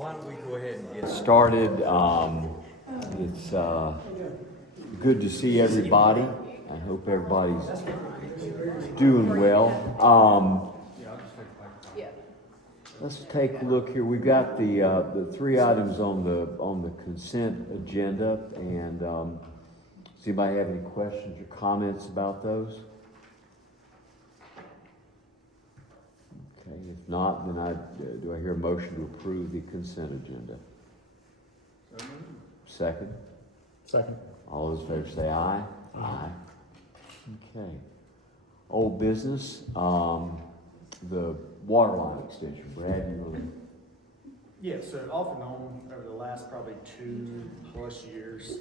Why don't we go ahead and get started. It's good to see everybody. I hope everybody's doing well. Let's take a look here. We've got the three items on the consent agenda, and does anybody have any questions or comments about those? Okay, if not, then do I hear a motion to approve the consent agenda? Second? Second. All those in favor say aye. Aye. Okay. Old business, the Waterline extension. Brad, you want to? Yeah, so off and on, over the last probably 2+ years,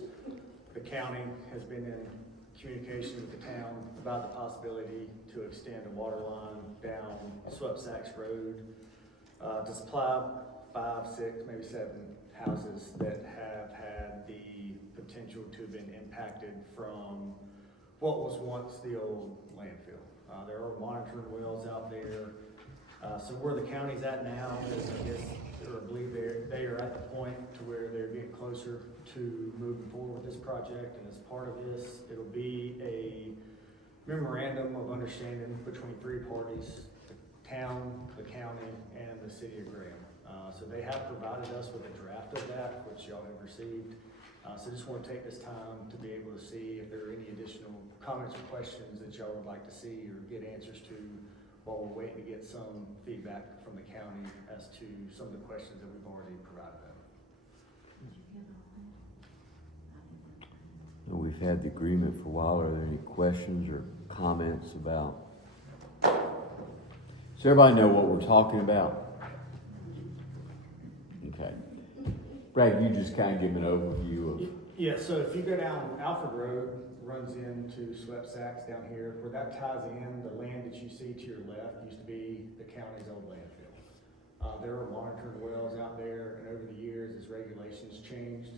the county has been in communication with the town about the possibility to extend a water line down Swepsonville Road to supply 5, 6, maybe 7 houses that have had the potential to have been impacted from what was once the old landfill. There are monitoring wells out there. So where the county's at now is, I guess, or I believe they are at the point to where they're getting closer to moving forward with this project. And as part of this, it'll be a memorandum of understanding between 3 parties: the town, the county, and the city of Graham. So they have provided us with a draft of that, which y'all have received. So just want to take this time to be able to see if there are any additional comments or questions that y'all would like to see or get answers to, while we're waiting to get some feedback from the county as to some of the questions that we've already provided them. We've had the agreement for a while. Are there any questions or comments about? Does everybody know what we're talking about? Okay. Brad, you just kind of give an overview of. Yeah, so if you go down Alfred Road, runs into Swepsonville down here, where that ties in, the land that you see to your left used to be the county's old landfill. There are monitoring wells out there, and over the years, as regulations changed,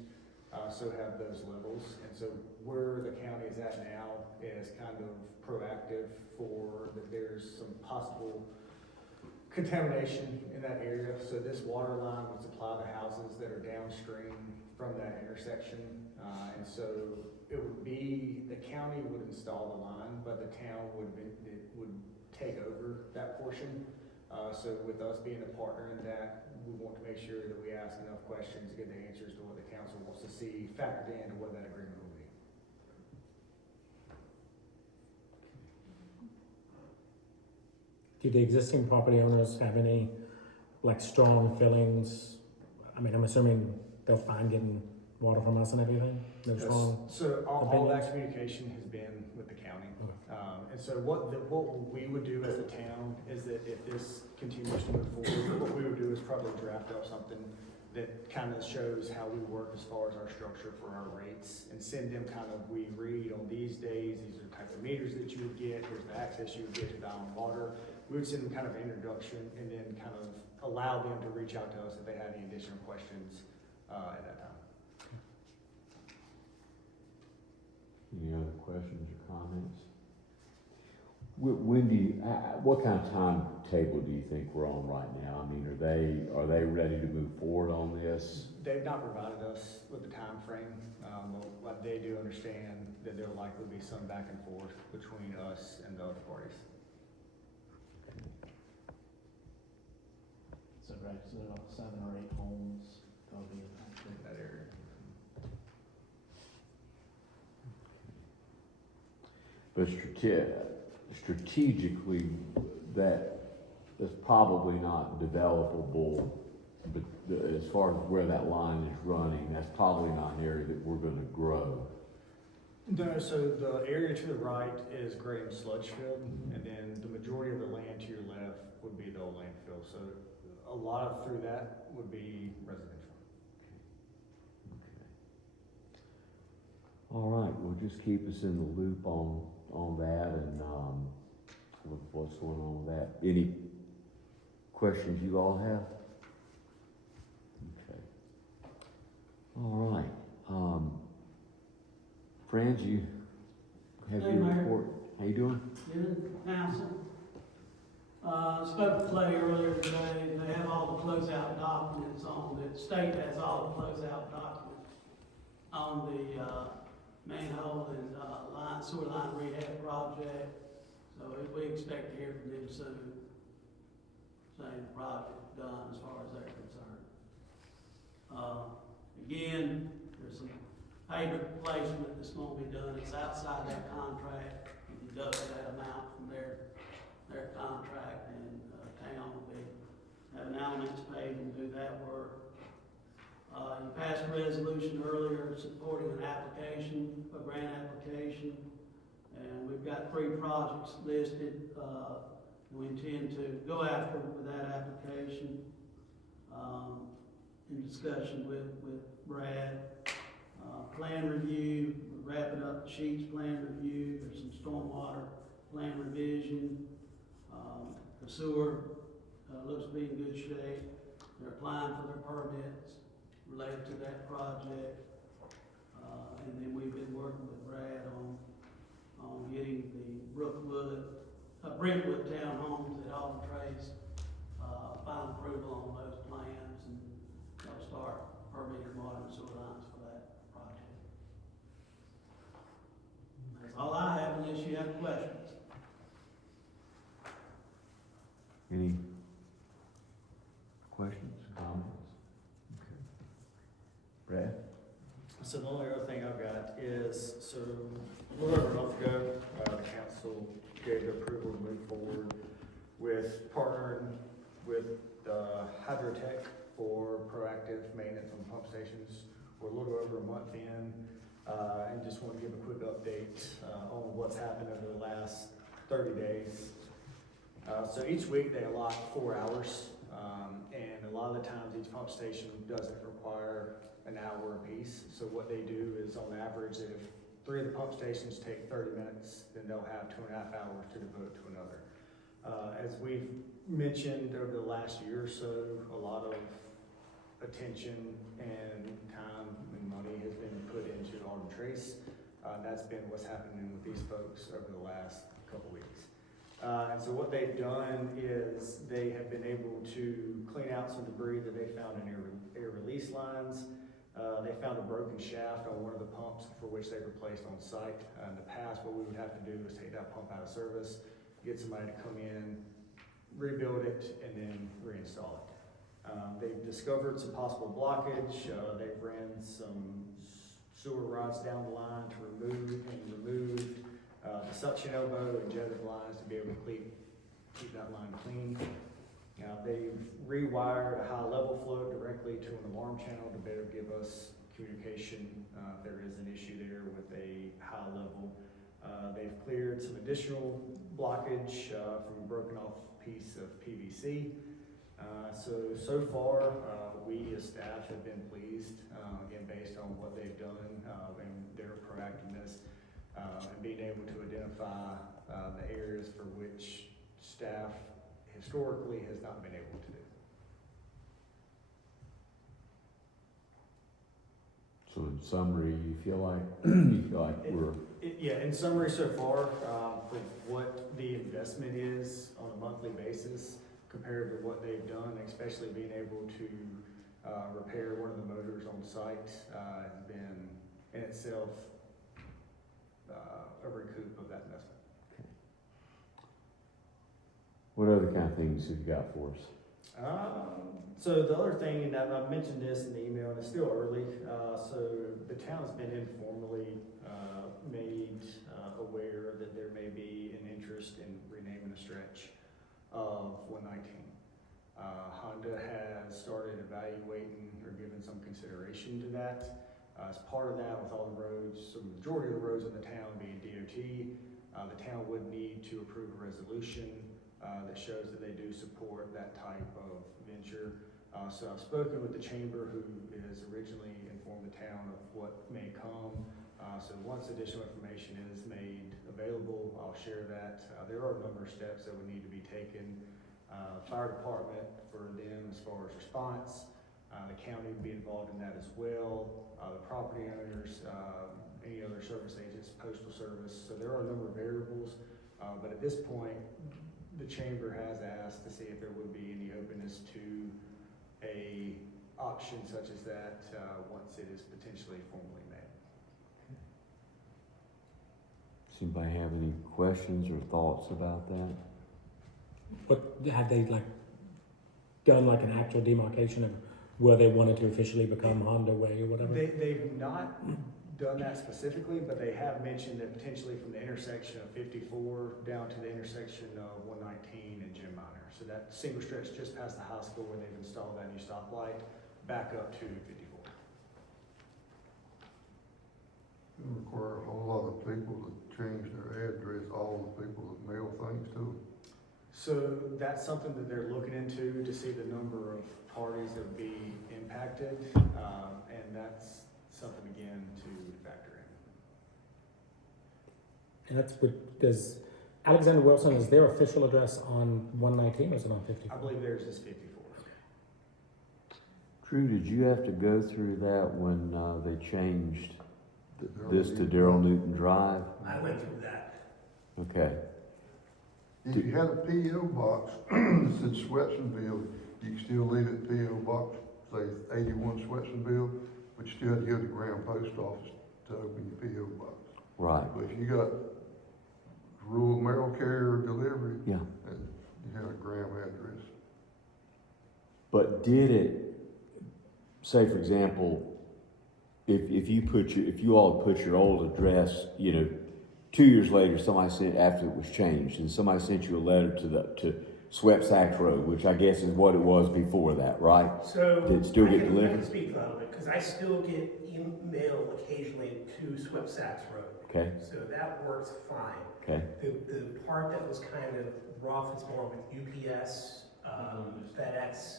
so have those levels. And so where the county is at now is kind of proactive for that there's some possible contamination in that area. So this water line would supply the houses that are downstream from that intersection. And so it would be, the county would install the line, but the town would take over that portion. So with us being a partner in that, we want to make sure that we ask enough questions to get the answers to what the council wants to see factored into what that agreement will be. Do the existing property owners have any, strong feelings? I mean, I'm assuming they're fine getting water from us and everything? No strong So all that opinions? communication has been with the county. Okay. And so what we would do as a town is that if this continues to move forward, what we would do is probably draft up something that kind of shows how we work as far as our structure for our rates, and send them kind of, we read on these days, these are the type of meters that you would get, here's the access you would get to down water. We would send them kind of an introduction, and then kind of allow them to reach out to us if they had any additional questions at that time. Any other questions or comments? When do you, what kind of timetable do you think we're on right now? I mean, are they ready to move forward on this? They've not provided us with the time frame, but they do understand that there'll likely be some back and forth between us and the other parties. So right, so there are 7 or 8 homes that'll be impacted. In that area. But strategically, that's probably not developable. But as far as where that line is running, that's probably not an area that we're going to grow. No, so the area to the right is Graham sludge field, and then the majority of the land to your left would be the old landfill. So a lot of through that would be residential. All right, well, just keep us in the loop on that and what's going on with that. Any questions you all have? Okay. All right. Franz, you have Hey, your Mayor. report. How you doing? Good, Nelson. Spoke to Clay earlier today. They have all the closeout dock documents on, the state has all the closeout documents on the, manhole and, sewer line rehab project. So we expect to hear from them soon, saying the project done as far as they're concerned. Again, there's some pavement replacement that's gonna be done, it's outside that contract, you deduct that amount from their contract, and, town will be, have an Alamance paid and do that work. You passed a resolution earlier supporting an application, a grant application, and we've got 3 projects listed. We intend to go after with that application, in discussion with Brad. Plan review, we're wrapping up the sheets plan review, there's some stormwater plan revision. The sewer, looks to be in good shape. They're applying for their permits related to that project. And then we've been working with Brad on getting the Brentwood townhomes at Alton Trace, final approval on those plans, and they'll start permitting water and sewer lines for that project. That's all I have, unless you have questions. Any questions, comments? Okay. Brad? So the only other thing I've got is, so a little over a month ago, the council gave the approval to move forward with partnering with Hydrotech for proactive maintenance on pump stations. We're a little over a month in, and just want to give a quick update on what's happened over the last 30 days. So each week they allot 4 hours, and a lot of the times each pump station doesn't require an hour apiece. So what they do is, on average, if 3 of the pump stations take 30 minutes, then they'll have 2.5 hours to devote to another. As we've mentioned over the last year or so, a lot of attention and time and money has been put into Alton Trace. That's been what's happening with these folks over the last couple weeks. And so what they've done is they have been able to clean out some debris that they found in air release lines. They found a broken shaft on one of the pumps for which they replaced on site. In the past, what we would have to do is take that pump out of service, get somebody to come in, rebuild it, and then reinstall it. They've discovered some possible blockage. They've ran some sewer rods down the line to remove the suction elbow and jetted lines to be able to keep that line clean. They've rewired a high level flow directly to an alarm channel to better give us communication if there is an issue there with a high level. They've cleared some additional blockage from a broken off piece of PVC. So far, we as staff have been pleased, again, based on what they've done and their proactiveness, and being able to identify the areas for which staff historically has not been able to do. So in summary, you feel like we're Yeah, in summary so far, for what the investment is on a monthly basis compared to what they've done, especially being able to repair one of the motors on site, has been in itself a recoup of that investment. What other kind of things have you got for us? So the other thing, and I've mentioned this in the email, and it's still early, so the town's been informally made aware that there may be an interest in renaming a stretch of 119. Honda has started evaluating or giving some consideration to that. As part of that, with all the roads, so the majority of the roads in the town being DOT, the town would need to approve a resolution that shows that they do support that type of venture. So I've spoken with the chamber, who has originally informed the town of what may come. So once additional information is made available, I'll share that. There are a number of steps that would need to be taken. Fire department for them as far as response. The county would be involved in that as well. The property owners, any other service agents, postal service. So there are a number of variables, but at this point, the chamber has asked to see if there would be any openness to a option such as that, once it is potentially formally made. Does anybody have any questions or thoughts about that? What, have they like done like an actual demarcation of where they wanted to officially become Honda Way or whatever? They've not done that specifically, but they have mentioned that potentially from the intersection of 54 down to the intersection of 119 and Jim Minor. So that single stretch just past the high school where they've installed that new stoplight, back up to 54. It'll require a whole lot of people to change their address, all the people that mail things to them. So that's something that they're looking into to see the number of parties that would be impacted, and that's something again to factor in. And that's what, does Alexander Wilson, is their official address on 119 or is it on 54? I believe theirs is 54. Drew, did you have to go through that when they changed this to Darrell Newton Drive? I went through that. Okay. If you had a P.O. box that said Swepsonville, you can still leave it P.O. box, say 81 Swepsonville, but you still have to go to the ground post office to open your P.O. box. Right. But if you got rural mail carrier delivery, Yeah. then you have a ground address. But did it, say for example, if you all put your old address, 2 years later, somebody sent, after it was changed, and somebody sent you a letter to Swepsax Road, which I guess is what it was before that, right? So Did it still get I delivered? can speak a little bit because I still get email occasionally to Swepsonville Road. Okay, So that works fine. okay, The part that was kind of rough is more with UPS, FedEx,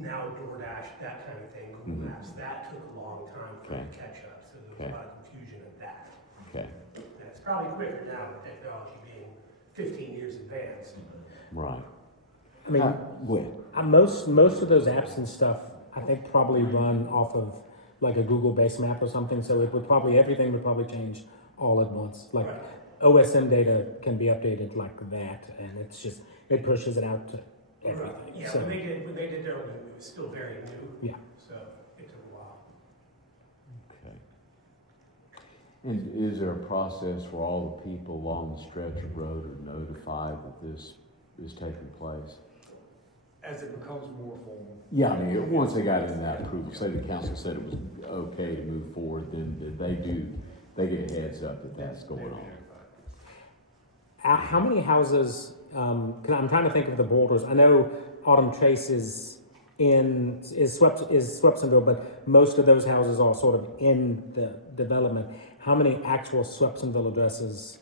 now DoorDash, that kind of thing, Google Mhm. Maps. That took a long time for it Okay. to catch up. So there was Okay. a lot of confusion at that. okay, And it's probably quicker now with technology being 15 years advanced. right. I mean, When? most of those apps and stuff, I think probably run off of like a Google-based map or something, so everything would probably change all at once. Like Right. OSM data can be updated like that, and it pushes it out to everything. Yeah, So, when they did their, it was still very new. Yeah. So it took a while. Okay. And is there a process where all the people along the stretch of road are notified that this is taking place? As it becomes more formal. Yeah, I mean, once they got in that approval, say the council said it was okay to move forward, then they get a heads up that that's going They'll be on. notified. how many houses? 'Cause I'm trying to think of the borders. I know Autumn Chase is Swepsonville, but most of those houses are sort of in the development. How many actual Swepsonville addresses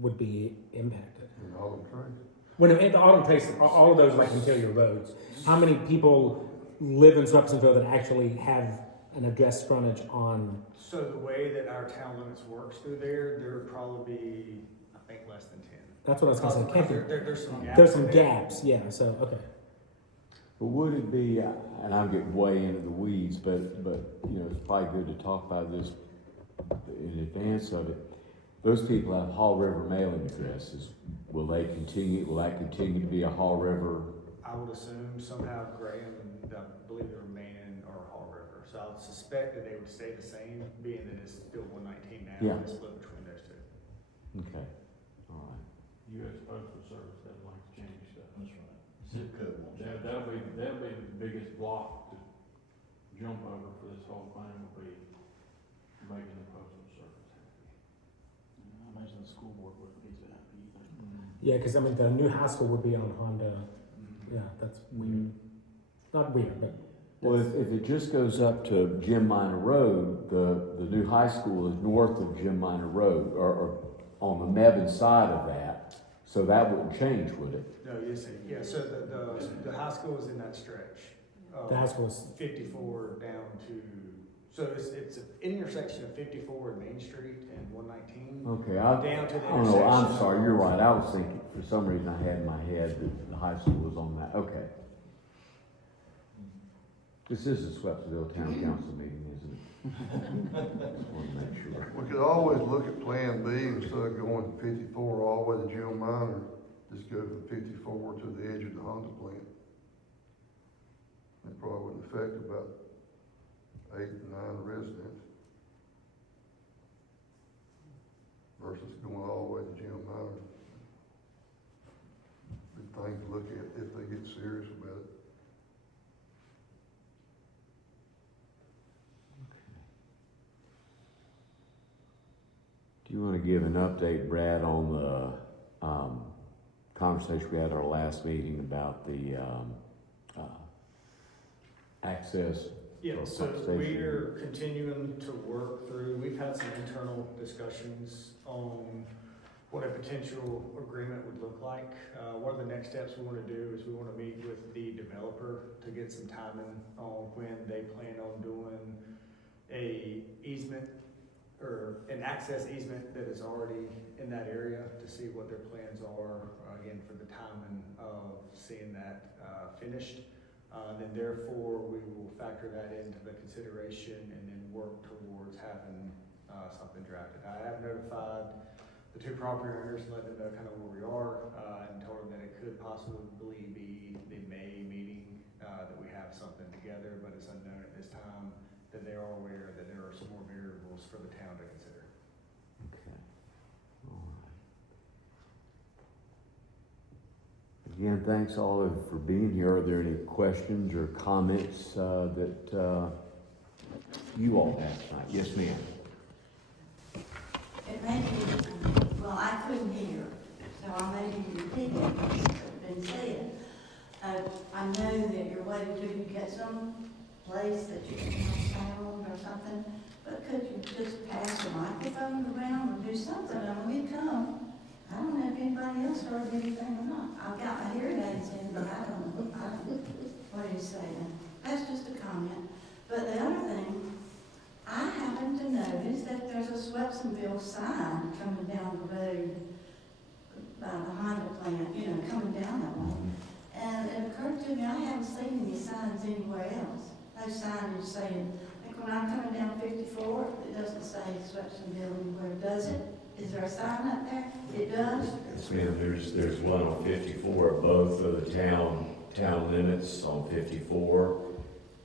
would be impacted? And all the trains. When in the Autumn Chase, all of those like interior roads. How many people live in Swepsonville that actually have an address frontage on? So the way that our town limits works through there would probably be, I think, less than 10. That's what I was going to say. Can't be. There's some gaps. There's some in there. gaps. Yeah. So okay. But would it be, and I'm getting way into the weeds, but it's probably good to talk about this in advance of it. Those people have Hall River mailing addresses. Will that continue to be a Hall River? I would assume somehow Graham, I believe the remaining are Hall River. So I would suspect that they would stay the same, being that it's still 119 now, Yeah. and it's split between those two. Okay, all right. U.S. Postal Service doesn't like to change stuff. That's right. Zip code won't change. That'll be the biggest block to jump over for this whole thing will be making the Postal Service happy. I imagine the school board wouldn't be too happy either. Yeah, because I mean the new high school would be on Honda. Yeah, that's weird. Not weird, but Well, if it just goes up to Jim Minor Road, the new high school is north of Jim Minor Road, or on the Mebane side of that, so that wouldn't change, would it? No, yes, sir. Yeah, so the high school is in that stretch. the high school is 54 down to, so it's an intersection of 54 and Main Street and 119. Okay, Down to the I don't know, intersection. I'm sorry, you're right, I was thinking, for some reason I had in my head that the high school was on that, okay. This is a Swepsonville Town Council meeting, isn't it? Just want to make sure. We could always look at Plan B instead of going 54 all the way to Jim Minor. Just go from 54 to the edge of the Honda plant. affect about 8 to 9 residents versus going all the way to Jim Minor. Big thing to look at if they get serious about it. Do you want to give an update, Brad, on the conversation we had at our last meeting about the access? Yeah, for so pump station? we're continuing to work through, we've had some internal discussions on what a potential agreement would look like. One of the next steps we want to do is we want to meet with the developer to get some timing on when they plan on doing a easement or an access easement that is already in that area to see what their plans are, again, for the timing of seeing that finished. Then therefore, we will factor that into the consideration and then work towards having something drafted. I have notified the two property owners and let them know kind of where we are, and told them that it could possibly be the May meeting, that we have something together, but it's unknown at this time, that they are aware that there are some more variables for the town to consider. Okay. All right. Again, thanks all of you for being here. Are there any questions or comments that you all have tonight? Yes, ma'am. It may be, well, I couldn't hear, so I may be repeating what's been said. I know that you're waiting till you get some place that you can have sound or something, but could you just pass the microphone around or do something? And when we come, I don't know if anybody else heard anything or not. I've got my hearing aids in, but I don't know what he's saying. That's just a comment. But the other thing, I happen to notice that there's a Swepsonville sign coming down the road by the Honda plant, coming down that way. And it occurred to me, I haven't seen any signs anywhere else. No signage saying, like when I'm coming down 54, it doesn't say Swepsonville anywhere, does it? Is there a sign up there? It does? Yes, ma'am. There's one on 54, both of the town limits on 54.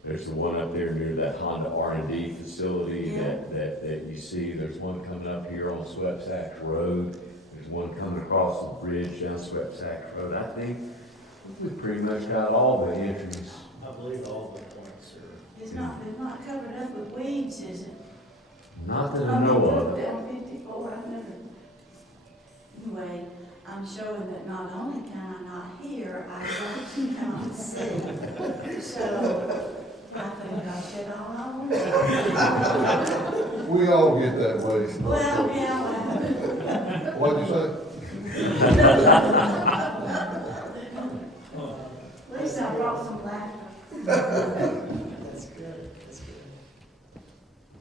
There's the one up there near that Honda R&D facility that you see. There's one coming up here on Swepsack Road. There's one coming across the bridge down Swepsack Road. I think we've pretty much got all the entries. I believe all the points are. It's not covered up with weeds, is it? Not that I know of. Down 54, I've never. Anyway, I'm showing that not only can I not hear, I cannot see. So, I think I said all I wanted. We all get that way. Well, yeah, What'd you say? at least I brought some laughter. That's good, that's good.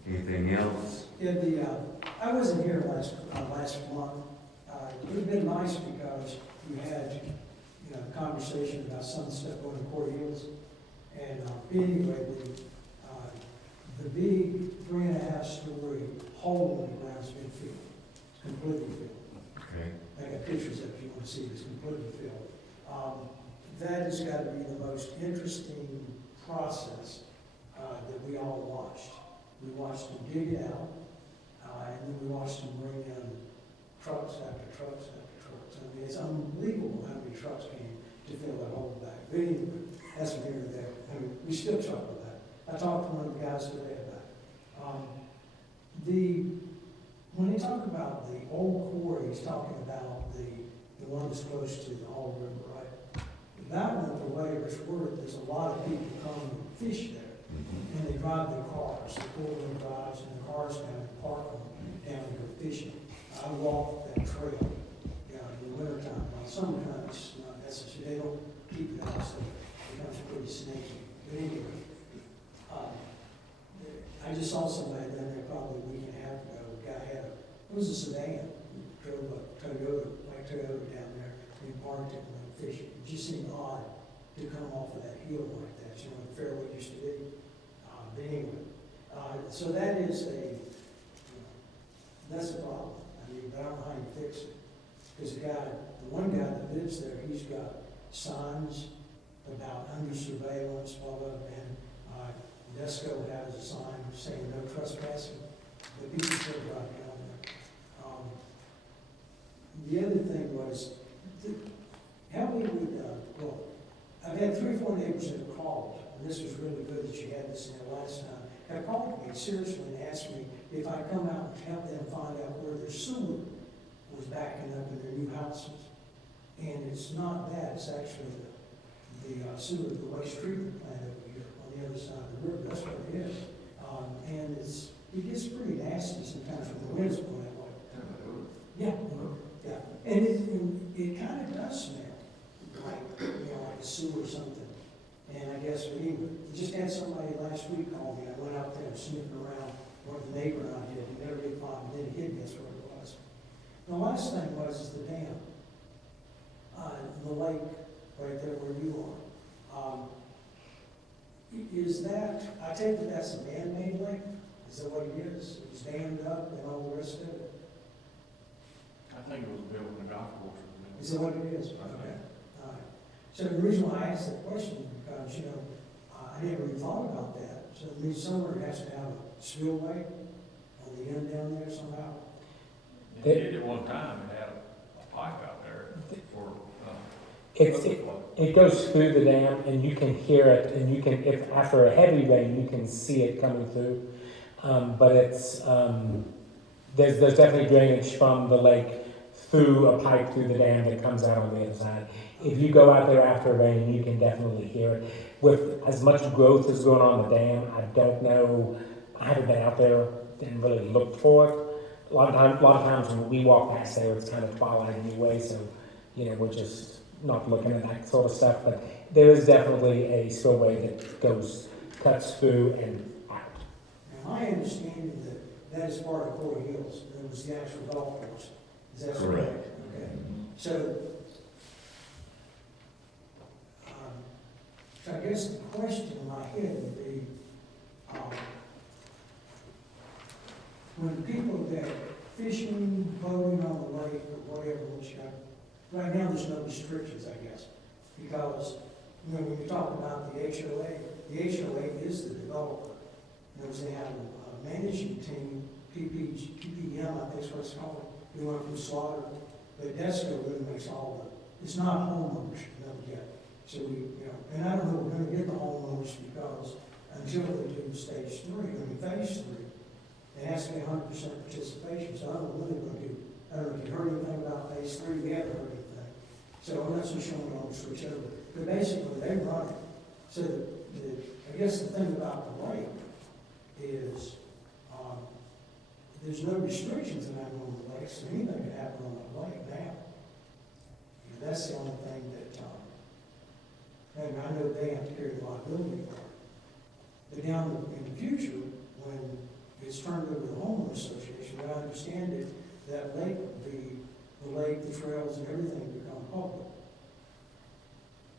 Anything else? Yeah, I wasn't here last month. It would have been nice because you had, a conversation about some stuff going to Court Hills. And anyway, the big 3.5-story hole in the ground's been filled. It's completely filled. Okay. I got pictures of it if you want to see it. It's completely filled. That has got to be the most interesting process that we all watched. We watched them dig it out, and then we watched them bring in trucks after trucks after trucks. I mean, it's unbelievable how many trucks came to fill that hole back. But anyway, that's from here to there. I mean, we still talk about that. I talked to one of the guys today about it. When they talk about the old quarry, he's talking about the one that's close to the Hall River, right? That one, for whatever it's worth, there's a lot of people come and fish there. And they drive their cars, the four-wheel drives, and the cars down and park them down and go fishing. I walk that trail, in the wintertime. Now, summertime, it's not necessary. They don't keep it out, so it becomes pretty snaky. But anyway, I just saw somebody down there probably a week and a half ago. The guy it was a sedan, drove a Toyota down there, and he parked it and went fishing. It just seemed odd to come off of that hill like that, the fairway used to be. But anyway, so that is that's a problem. I mean, but I don't know how you fix it. Because the one guy that lives there, he's got signs about under surveillance, and Desco has a sign saying no trespassing, but people still drive down there. The other thing was, how we would, well, I've had 3 or 4 neighbors that have called, and this was really good that you had this in there last time, have called me seriously and asked me if I'd come out and help them find out where their sewer was backing up in their new houses. And it's not that, it's actually the sewer, the waste treatment plant over here on the other side of the river, that's what it is. And it gets pretty nasty sometimes when the wind's blowing that way. Yeah, yeah, and it kind of does smell, like, like a sewer or something. And I guess, we just had somebody last week call me, I went out there and sniffing around what the neighbor and I did, and never did find it, then he guess what it was. The last thing was the dam, the lake right there where you are. Is that, I take it that's a man-made lake? Is that what it is? It was dammed up and all the rest of it? I think it was built when the golf course was built. Is that what it is? Okay. All right. So the reason why I asked that question, because, I never even thought about that. So it means somewhere it has to have a spillway on the end down there somehow. It did at one time, it had a pipe out there for, It goes through the dam, and you can hear it, and you can, if after a heavy rain, you can see it coming through. But it's, there's definitely drainage from the lake through a pipe through the dam that comes out on the other side. If you go out there after rain, you can definitely hear it. With as much growth as going on in the dam, I don't know, I haven't been out there, didn't really look for it. A lot of times when we walk past there, it's kind of twilight anyway, so, we're just not looking at that sort of stuff. But there is definitely a spillway that cuts through and out. Now, my understanding that is part of Corey Hills, that was the actual golf course. Is that correct? Okay. So I guess the question in my head would be, when people that fishing, boating on the lake, or whatever, right now there's no restrictions, I guess, because when you talk about the HOA is the developer. They have a management team, PPM, I think is what it's called. We went from slaughter, but Desco really makes all of it. It's not homeowners, no yet. So and I don't know if we're gonna get the homeowners because until they do phase 3, it has to be 100% participation. So I don't know what they're gonna do. I don't know if you heard anything about phase 3, we haven't heard anything. So I'm not so sure we're gonna switch over. But basically, they run it. So I guess the thing about the lake is, there's no restrictions in that on the lake, so anything can happen on the lake now. And that's the only thing that, and I know they have to carry the liability for it. But down in the future, when it's turned over to the homeowner association, I understand it, that lake would be, the lake, the trails, and everything become public.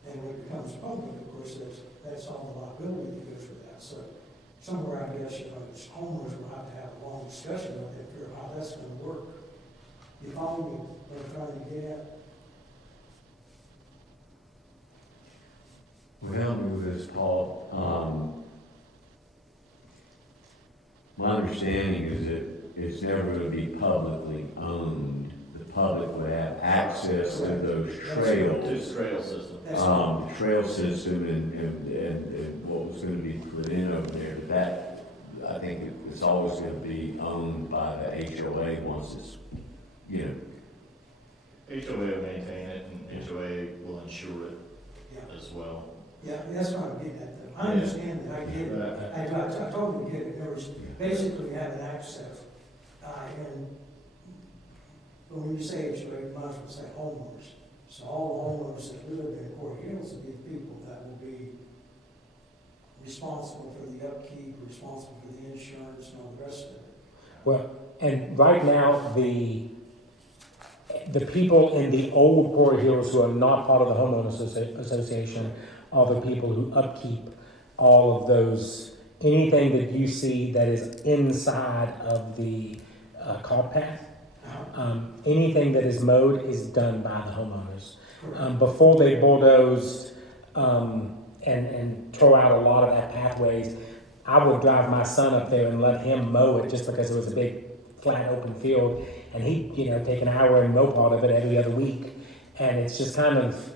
And when it becomes public, of course, that's all the liability that goes with that. So somewhere, I guess, homeowners will have to have a long discussion with them, figure out how that's going to work. You follow me, what I'm trying to get at? Well, help me with this, Paul. My understanding is that it's never going to be publicly owned. The public would have access to those trails. Trail system. Trail system and what was going to be put in over there. That, I think it's always going to be owned by the HOA once it's, HOA will maintain it, and HOA will insure it Yeah. as well. Yeah, that's what I'm getting at, though. I understand that, I get it. I totally get it. There was basically having access. And when you say HOA, you might as well say homeowners. So all the homeowners that live in Corey Hills will be the people that will be responsible for the upkeep, responsible for the insurance and all the rest of it. Well, and right now, the people in the old Corey Hills who are not part of the homeowners association are the people who upkeep all of those, anything that you see that is inside of the cart path. Anything that is mowed is done by the homeowners. Before they bulldozed and tore out a lot of that pathways. I would drive my son up there and let him mow it just because it was a big flat open field, and he'd, take an hour and mow part of it every other week. And it's just kind of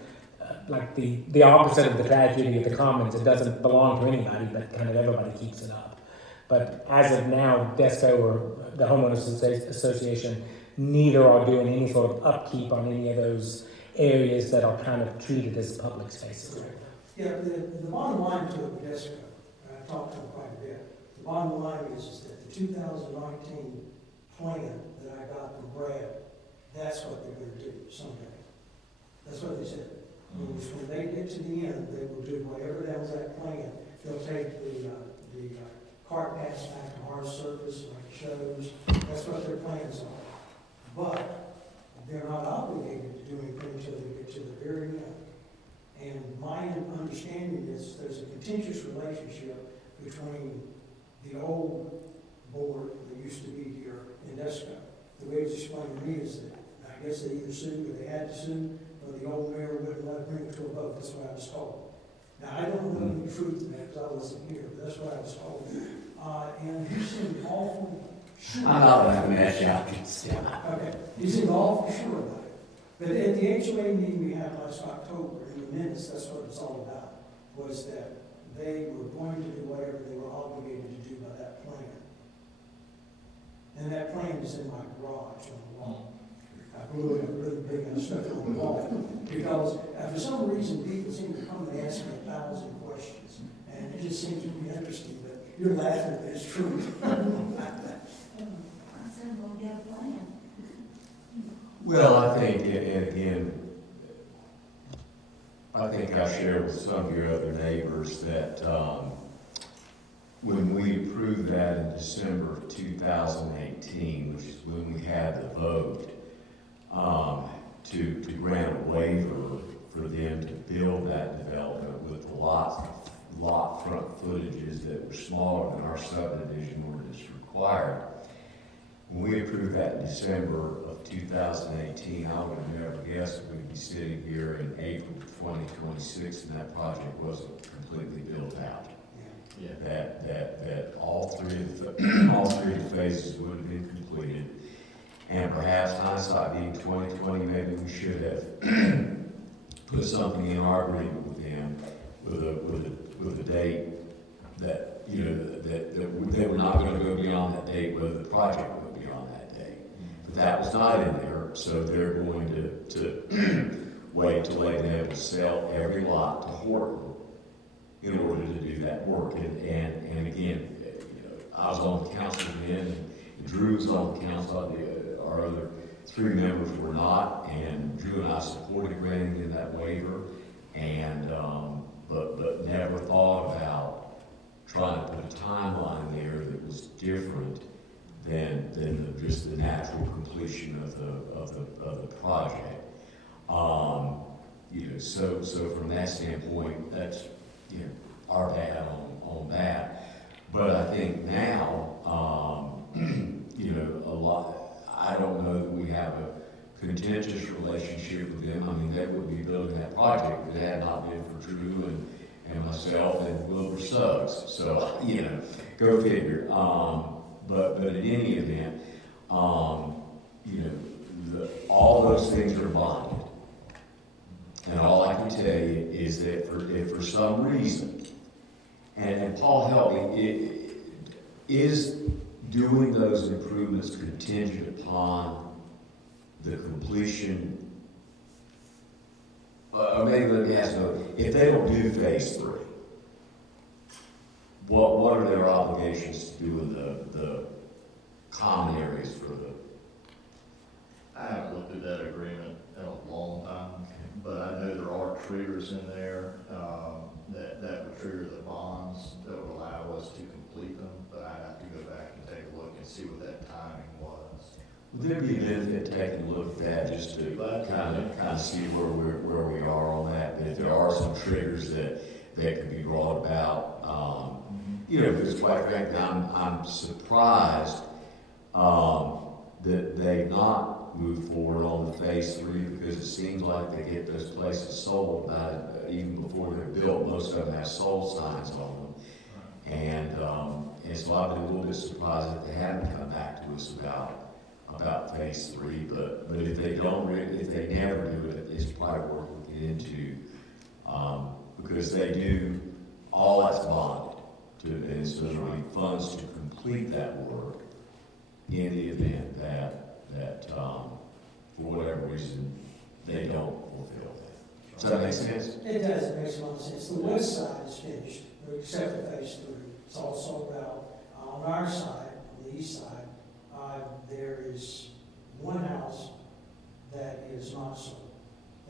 like the opposite of the tragedy of the commons. It doesn't belong to anybody, but kind of everybody keeps it up. But as of now, DESCO or the homeowners association, neither are doing any sort of upkeep on any of those areas that are kind of treated as public spaces right now. Yeah, the bottom line to DESCO, and I've talked to them quite a bit, the bottom line is that the 2019 plan that I got from Brad, that's what they're gonna do someday. That's what they said. When they get to the end, they will do whatever that was that plan. They'll take the cart paths back to hard surface, like it shows. That's what their plans are. But they're not obligated to do anything until they get to the very end. And my understanding is there's a contentious relationship between the old board that used to be here in DESCO. The way it was explained to me is that I guess they either sued or they had to sue, or the old mayor wouldn't let it bring it to a vote. That's what I was told. Now, I don't know any truth in that because I wasn't here, but that's what I was told. And he seemed awful sure. I'm not laughing at you, I can see. Okay, he seemed awful sure about it. But at the HOA meeting we had last October, in the minutes, that's what it's all about, was that they were going to do whatever they were obligated to do by that plan. And that plan is in my garage on the wall. I blew it up really big and stuck it on the wall. Because for some reason, people seem to come and ask me 1,000 questions. And it just seems to be interesting, but you're laughing, but it's true. I said, we'll get a plan. Well, I think, and again, I think I shared with some of your other neighbors that when we approved that in December of 2018, which is when we had the vote, to grant a waiver for them to build that development with the lot front footages that were smaller than our subdivision ordinance required. When we approved that in December of 2018, I would have never guessed that we'd be sitting here in April 2026 and that project wasn't completely built out. Yeah. That all three of the phases would have been completed. And perhaps hindsight being 2020, maybe we should have put something in our agreement with them with a date that, that they were not going to go beyond that date, whether the project went beyond that date. But that was not in there, so they're going to wait till they've been able to sell every lot to Horton in order to do that work. And again, I was on the council then, and Drew was on the council. Our other three members were not, and Drew and I supported granting them that waiver, and but never thought about trying to put a timeline there that was different than just the natural completion of the project. So from that standpoint, that's our bad on that. But I think now, a lot. I don't know that we have a contentious relationship with them. I mean, they wouldn't be building that project if it had not been for Drew and myself and Wilbur Suggs. So, go figure. But in any event, all those things are bonded. And all I can tell you is that if for some reason, and Paul help me, is doing those improvements contingent upon the completion, or maybe let me ask, if they don't do phase 3, what are their obligations to do in the common areas for the? I haven't looked at that agreement in a long time, but I know there are triggers in there that would trigger the bonds that would allow us to complete them, but I'd have to go back and take a look and see what that timing was. Would there be a benefit taking a look at that just to kind of see where we are on that? But if there are some triggers that could be brought about, because quite frankly, I'm surprised that they've not moved forward on the phase 3 because it seems like they get those places sold by, even before they're built, most of them have sold signs on them. And so I've been a little bit surprised that they haven't come back to us about phase 3, but if they don't, if they never do it, it's probably worth looking into, because they do, all that's bonded and so there'll be funds to complete that work in the event that for whatever reason, they don't fulfill that. Does that make sense? It does, it makes a lot of sense. The west side is finished, except for phase 3. It's all sold out. On our side, on the east side, there is one house that is not sold.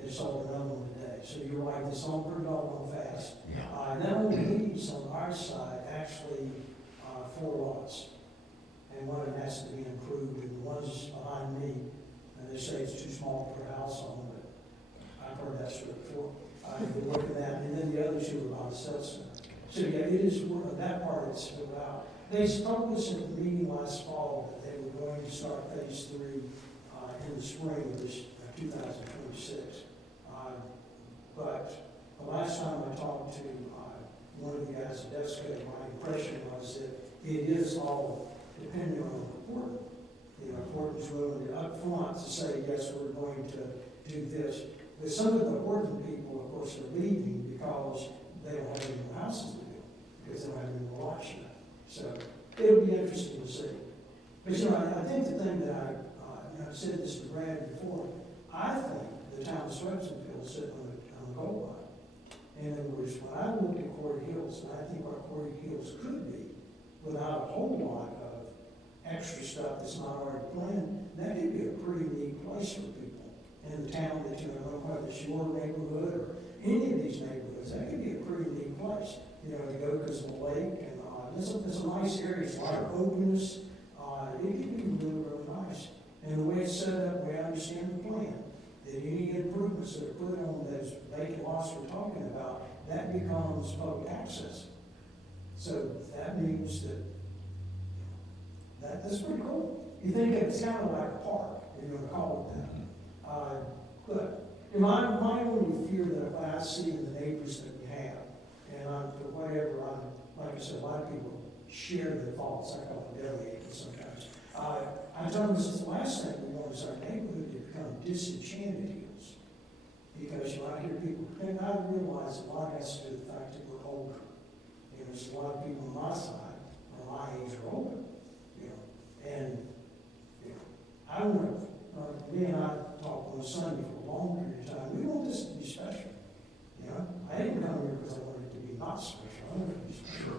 They sold another one today. So you're right, it's all pretty doggone fast. Yeah. And that only leaves on our side actually 4 lots. And one of them has to be improved, and the ones behind me, and they say it's too small per house on them, but I've heard that story before. I've been working that, and then the other 2 are about the sales center. So yeah, it is, that part is filled out. They told us at the meeting last fall that they were going to start phase 3 in the spring of this 2026. But the last time I talked to one of the guys at Desco, my impression was that it is all depending on Horton. You know, Horton's willing to up front to say, yes, we're going to do this. But some of the Horton people, of course, are leaving because they don't have any more houses to build, because they don't have any more lots yet. So it'll be interesting to see. But you know, I think the thing that I've said this to Brad before, I think the town of Swepsonville is sitting on the gold line. And in other words, when I look at Quarry Hills, and I think what Quarry Hills could be, without a whole lot of extra stuff that's not already planned, that could be a pretty neat place for people in the town that, you know, whether it's your neighborhood or any of these neighborhoods, that could be a pretty neat place, you know, to go because of the lake, and there's a nice area, it's a lot of openness, it could be really, really nice. And the way it's set up, we understand the plan, that any improvements that are put on those vacant lots we're talking about, that becomes public access. So that means that's pretty cool. You think it's kind of like a park, if you want to call it that. But my only fear that if I see in the neighbors that we have, and for whatever, like I said, a lot of people share the thoughts, I call them delegating sometimes. I tell them this is the last thing we want is our neighborhood to become disenchanted hills. Because I hear people, and I realize a lot has to do with the fact that we're older. You know, there's a lot of people on my side, or my age, are older. You know, and you know, I want to, me and I talked on Sunday for a long period of time. We want this to be special. You know, I didn't come here because I wanted it to be not special. I wanted it to be special.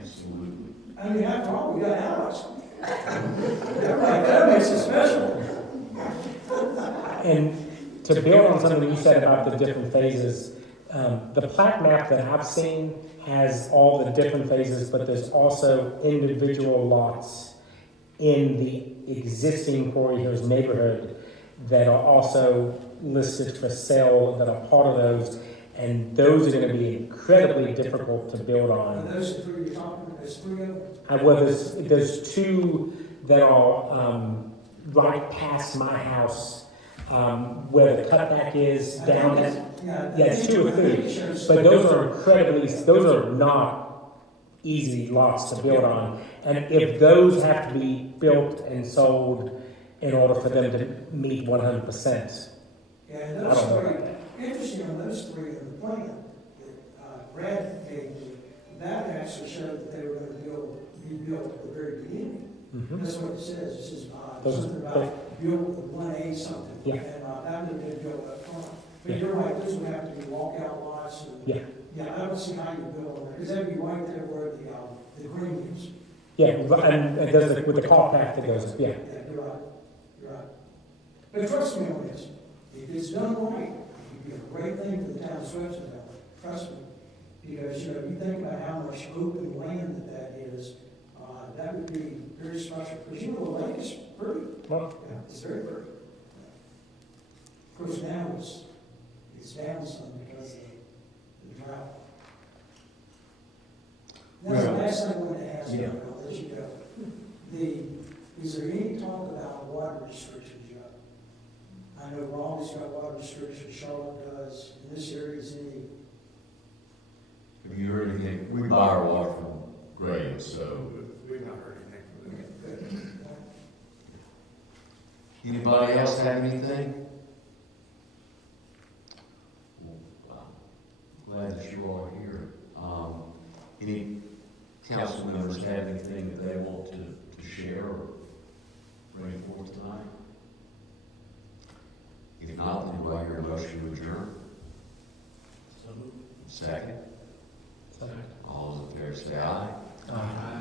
Absolutely. I mean, after all, we got Alex. Everybody, that makes it special. And to build on something you said about the different phases, the plat map that I've seen has all the different phases, but there's also individual lots in the existing Quarry Hills neighborhood that are also listed for sale that are part of those, and those are going to be incredibly difficult to build on. And those 3 you're talking about, there's 3 of them? Well, there's 2 that are right past my house, where the cutback is down at, it's 2 or 3. But those are not easy lots to build on. And if those have to be built and sold in order for them to meet 100%. Yeah, and those 3, interesting on those 3 in the plan that Brad gave me, that actually showed that they were going to be built at the very beginning. Mm-hmm. That's what it says. It says Those- something about built with 1A something. Yeah. And that would have been built up front. But you're right, those would have to be walkout lots. And, Yeah. Yeah, I don't see how you build on that, because that'd be right there where the green is. Yeah, and there's with the car path that goes, yeah. Yeah, you're right. You're right. But trust me on this. If it's done right, it'd be a great thing for the town of Swepsonville. Trust me. Because, you know, you think about how much open land that is, that would be very special. Because, you know, the lake is pretty. Well, Yeah, it's very pretty. Of course, now it's down some because of the drought. That's the last thing I wanted to ask you, and I'll let you go. Is there any talk about water restrictions yet? I know Raleigh's got water restrictions, Charlotte does. In this area, is any you heard anything? We buy our water from Graham, so. We've not heard anything from them. Anybody else have anything? Well, I'm glad that you all are here. Any council members have anything that they want to share or bring forth tonight? If not, then do I hear a motion to adjourn? Second? Second. All those in favor say aye. Aye.